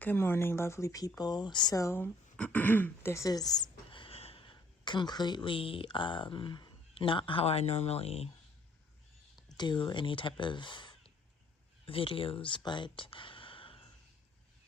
Good morning, lovely people. So, this is completely not how I normally do any type of videos,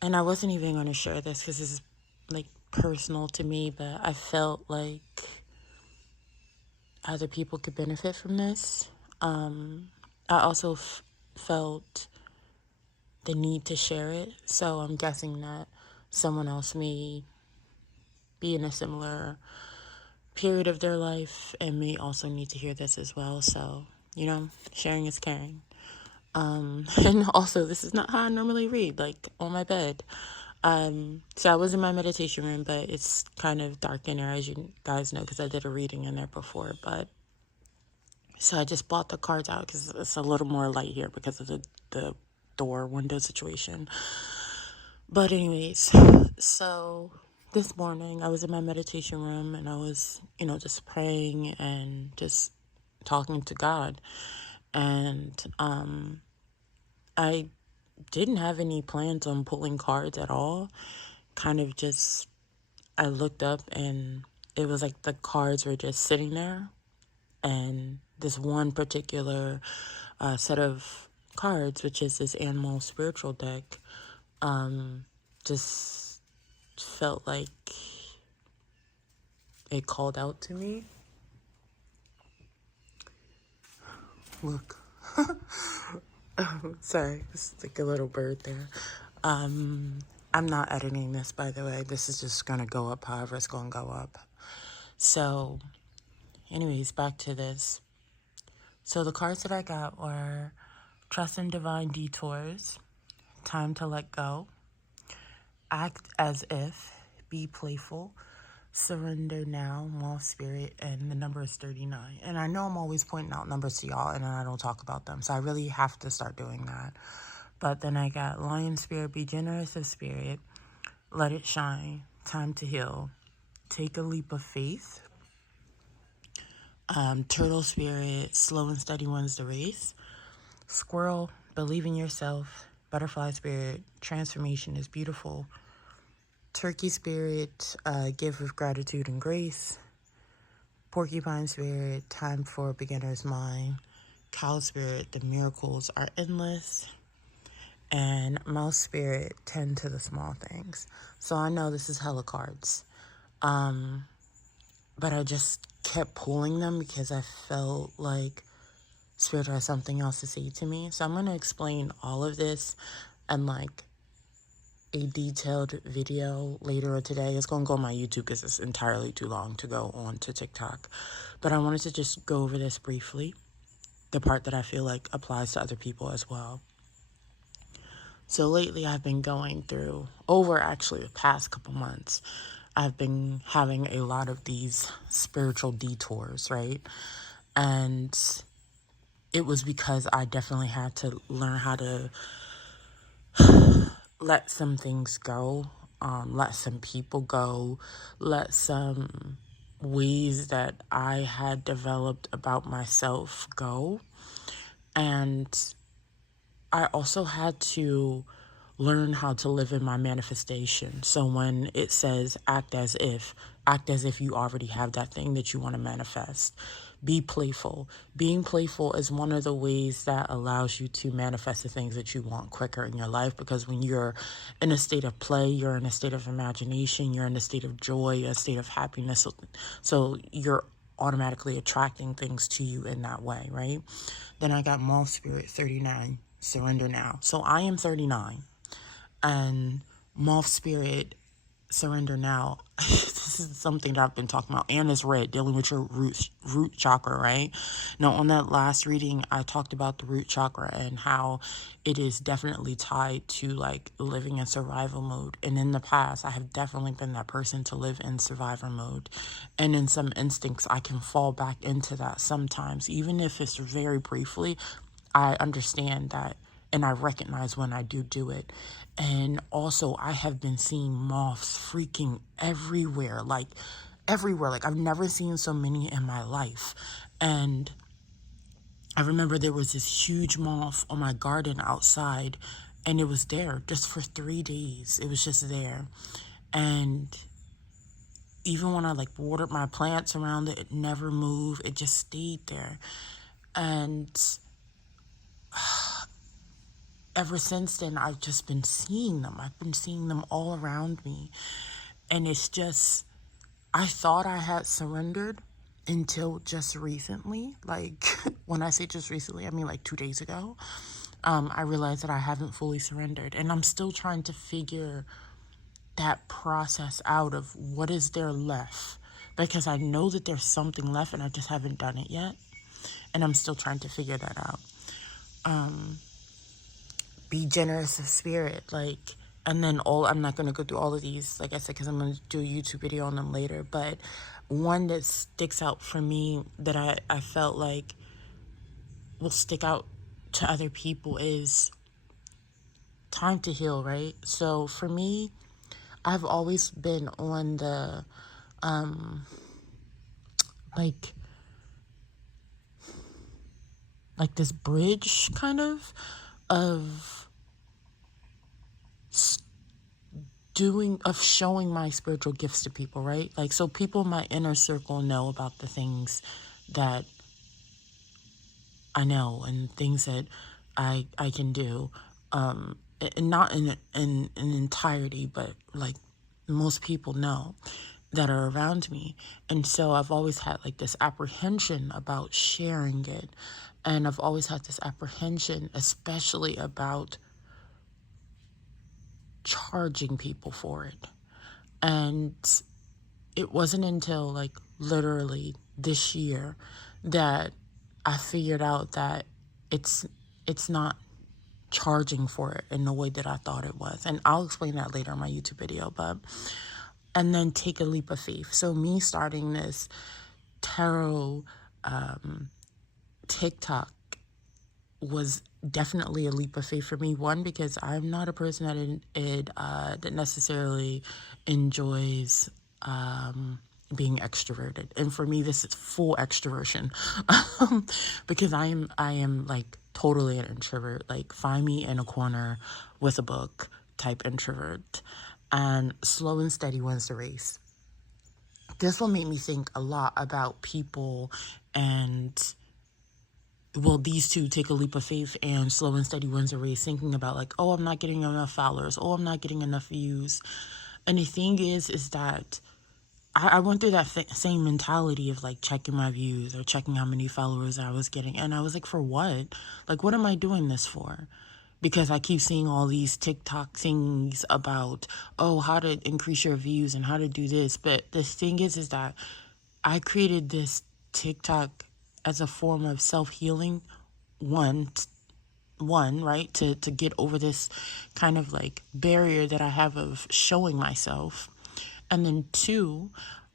and I wasn't even going to share this because this is like personal to me, but I felt like other people could benefit from this. I also felt the need to share it, so I'm guessing that someone else may be in a similar period of their life and may also need to hear this as well. So, sharing is caring. And also, this is not how I normally read, like on my bed. So I was in my meditation room, but it's kind of dark in there, as you guys know, because I did a reading in there before. But so I just bought the cards out because it's a little more light here because of the door window situation. But anyways, so this morning I was in my meditation room and I was, just praying and just talking to God. And I didn't have any plans on pulling cards at all. Kind of just, I looked up and it was like the cards were just sitting there. And this one particular set of cards, which is this animal spiritual deck, just felt like it called out to me. Look. Sorry, it's like a little bird there. I'm not editing this, by the way. This is just going to go up however it's going to go up. So, anyways, back to this. So the cards that I got were Trust in Divine Detours, Time to Let Go, Act as If, Be Playful, Surrender Now, Moth Spirit, and the number is 39. And I know I'm always pointing out numbers to y'all and I don't talk about them, so I really have to start doing that. But then I got Lion Spirit, Be Generous of Spirit, Let It Shine, Time to Heal, Take a Leap of Faith, Turtle Spirit, Slow and Steady Wins the Race, Squirrel, Believe in Yourself, Butterfly Spirit, Transformation is Beautiful, Turkey Spirit, Give with Gratitude and Grace, Porcupine Spirit, Time for a Beginner's Mind, Cow Spirit, The Miracles Are Endless, and Mouse Spirit, Tend to the Small Things. So I know this is hella cards, but I just kept pulling them because I felt like Spirit has something else to say to me. So I'm going to explain all of this and like a detailed video later today. It's going to go on my YouTube because it's entirely too long to go on to TikTok. But I wanted to just go over this briefly, the part that I feel like applies to other people as well. So lately I've been going through, over actually the past couple months, I've been having a lot of these spiritual detours, right? And it was because I definitely had to learn how to let some things go, let some people go, let some ways that I had developed about myself go. And I also had to learn how to live in my manifestation. So when it says act as if you already have that thing that you want to manifest. Be playful. Being playful is one of the ways that allows you to manifest the things that you want quicker in your life, because when you're in a state of play, you're in a state of imagination, you're in a state of joy, a state of happiness. So you're automatically attracting things to you in that way, right? Then I got Moth Spirit 39, Surrender Now. So I am 39 and Moth Spirit, Surrender Now. This is something that I've been talking about, and it's red, dealing with your root chakra, right? Now, on that last reading, I talked about the root chakra and how it is definitely tied to like living in survival mode. And in the past, I have definitely been that person to live in survivor mode. And in some instincts, I can fall back into that sometimes, even if it's very briefly. I understand that and I recognize when I do it. And also, I have been seeing moths freaking everywhere, like everywhere. Like I've never seen so many in my life. And I remember there was this huge moth on my garden outside, And it was there just for 3 days. It was just there. And even when I like watered my plants around it, it never moved. It just stayed there. And ever since then, I've just been seeing them. I've been seeing them all around me. And it's just, I thought I had surrendered until just recently. Like, when I say just recently, I mean like 2 days ago. I realized that I haven't fully surrendered. And I'm still trying to figure that process out of what is there left. Because I know that there's something left and I just haven't done it yet. And I'm still trying to figure that out. Be generous of spirit, like, and then I'm not going to go through all of these, like I said, because I'm going to do a YouTube video on them later, but one that sticks out for me that I felt like will stick out to other people is time to heal, right? So for me, I've always been on the, like this bridge kind of showing my spiritual gifts to people, right? Like, so people in my inner circle know about the things that I know and things that I can do. And not in an entirety, but like most people know that are around me. And so I've always had like this apprehension about sharing it. And I've always had this apprehension, especially about charging people for it. And it wasn't until like literally this year that I figured out that it's not charging for it in the way that I thought it was. And I'll explain that later in my YouTube video, and then take a leap of faith. So me starting this tarot TikTok was definitely a leap of faith for me. One, because I'm not a person that necessarily enjoys being extroverted, and for me this is full extroversion. Because I am like totally an introvert, like find me in a corner with a book type introvert, and slow and steady wins the race. This will make me think a lot about people, and well, these two, take a leap of faith and slow and steady wins a race, thinking about like, oh, I'm not getting enough followers, oh, I'm not getting enough views. And the thing is that I went through that same mentality of like checking my views or checking how many followers I was getting. And I was like, for what? Like, what am I doing this for? Because I keep seeing all these TikTok things about, oh, how to increase your views and how to do this. But the thing is that I created this TikTok as a form of self-healing. One, right, to get over this kind of like barrier that I have of showing myself. And then two,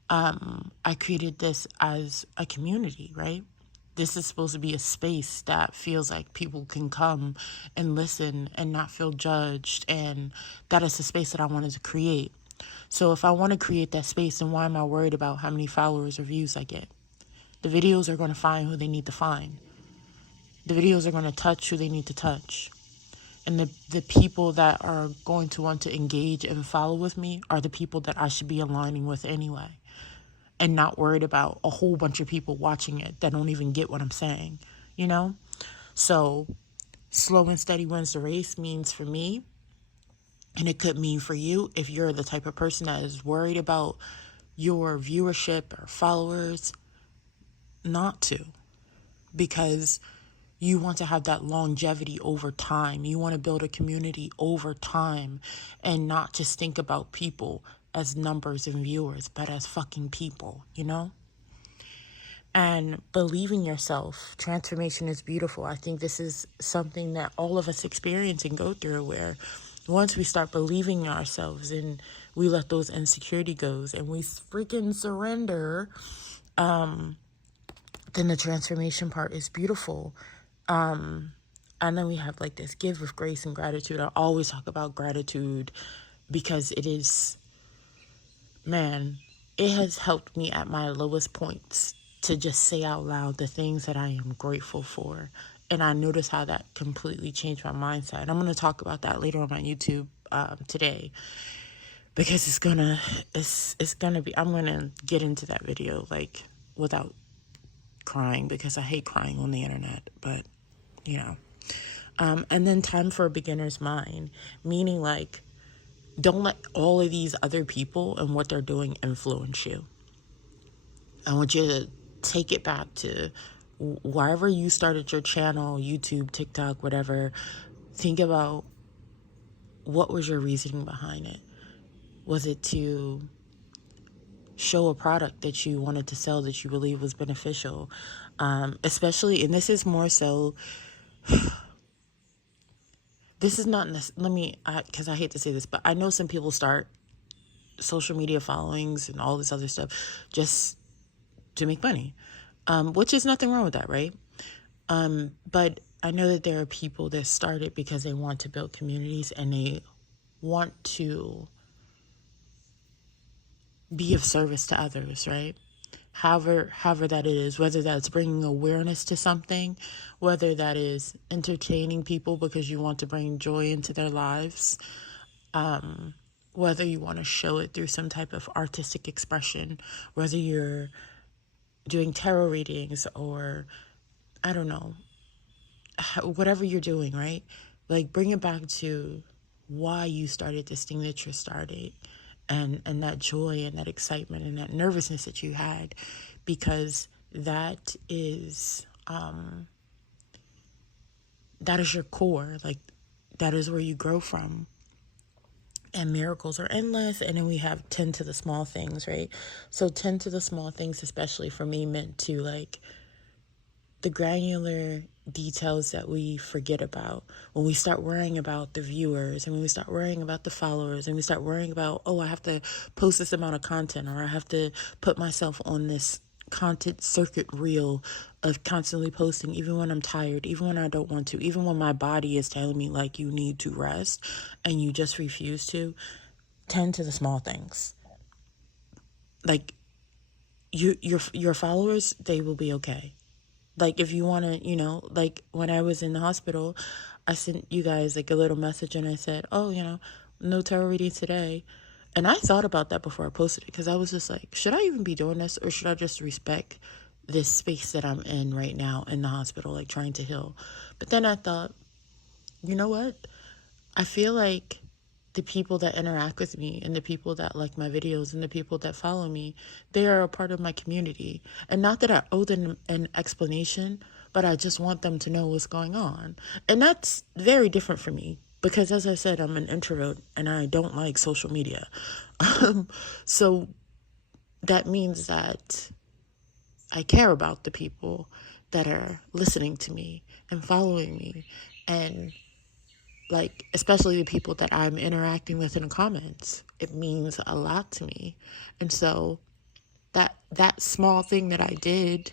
I created this as a community, right? This is supposed to be a space that feels like people can come and listen and not feel judged. And that is the space that I wanted to create. So if I want to create that space, then why am I worried about how many followers or views I get? The videos are going to find who they need to find. The videos are going to touch who they need to touch. And the people that are going to want to engage and follow with me are the people that I should be aligning with anyway. And not worried about a whole bunch of people watching it that don't even get what I'm saying, you know? So slow and steady wins the race means for me, and it could mean for you, if you're the type of person that is worried about your viewership or followers, not to. Because you want to have that longevity over time. You want to build a community over time and not just think about people as numbers and viewers, but as fucking people, you know? And believe in yourself. Transformation is beautiful. I think this is something that all of us experience and go through, where once we start believing in ourselves and we let those insecurity go and we freaking surrender, then the transformation part is beautiful. And then we have like this give of grace and gratitude. I always talk about gratitude because it is, man, it has helped me at my lowest points to just say out loud the things that I am grateful for And I noticed how that completely changed my mindset. And I'm going to talk about that later on my YouTube today, because it's gonna be, I'm gonna get into that video like without crying, because I hate crying on the internet, but you know. And then time for a beginner's mind, meaning like, don't let all of these other people and what they're doing influence you. I want you to take it back to wherever you started your channel, YouTube, TikTok, whatever. Think about, what was your reasoning behind it? Was it to show a product that you wanted to sell, that you believe was beneficial? Especially, and this is more so, this is not, because I hate to say this, but I know some people start social media followings and all this other stuff just to make money, which is nothing wrong with that, right? But I know that there are people that start it because they want to build communities and they want to be of service to others, right? However that is, whether that's bringing awareness to something, whether that is entertaining people because you want to bring joy into their lives, whether you want to show it through some type of artistic expression, whether you're doing tarot readings or, I don't know, whatever you're doing, right? Like, bring it back to why you started this thing that you started, and that joy and that excitement and that nervousness that you had, because that is your core. Like, that is where you grow from. And miracles are endless. And then we have 10 to the small things, right? So 10 to the small things, especially for me, meant to like the granular details that we forget about when we start worrying about the viewers, and when we start worrying about the followers, and we start worrying about, oh, I have to post this amount of content, or I have to put myself on this content circuit reel of constantly posting, even when I'm tired, even when I don't want to, even when my body is telling me like, you need to rest and you just refuse to. Tend to the small things. Like, your followers, they will be okay. Like, if you want to, like when I was in the hospital, I sent you guys like a little message and I said, oh, no tarot reading today. And I thought about that before I posted it, because I was just like, should I even be doing this, or should I just respect this space that I'm in right now in the hospital, like trying to heal? But then I thought, you know what? I feel like the people that interact with me and the people that like my videos and the people that follow me, they are a part of my community. And not that I owe them an explanation, but I just want them to know what's going on. And that's very different for me, because as I said, I'm an introvert and I don't like social media. So that means that I care about the people that are listening to me and following me, and like, especially the people that I'm interacting with in the comments. It means a lot to me. And so that small thing that I did,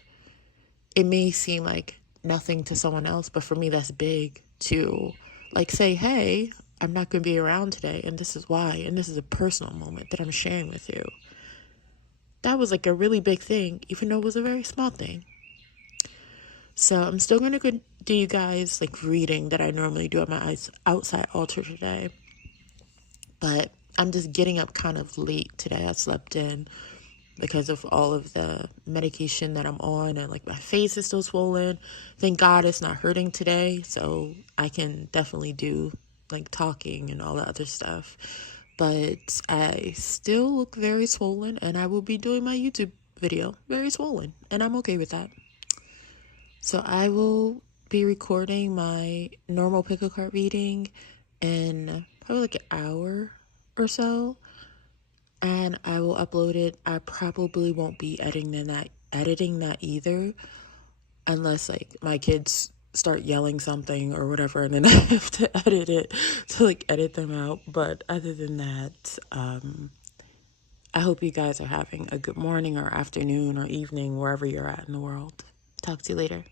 it may seem like nothing to someone else, but for me that's big to like say, hey, I'm not going to be around today, and this is why, and this is a personal moment that I'm sharing with you. That was like a really big thing, even though it was a very small thing. So I'm still going to do you guys like reading that I normally do at my outside altar today. But I'm just getting up kind of late today. I slept in because of all of the medication that I'm on, and like my face is still swollen. Thank God it's not hurting today, so I can definitely do like talking and all that other stuff. But I still look very swollen, and I will be doing my YouTube video very swollen, and I'm okay with that. So I will be recording my normal pickle cart reading in probably like an hour or so, and I will upload it. I probably won't be editing that either, unless like my kids start yelling something or whatever, and then I have to edit it to like edit them out. But other than that, I hope you guys are having a good morning or afternoon or evening wherever you're at in the world. Talk to you later.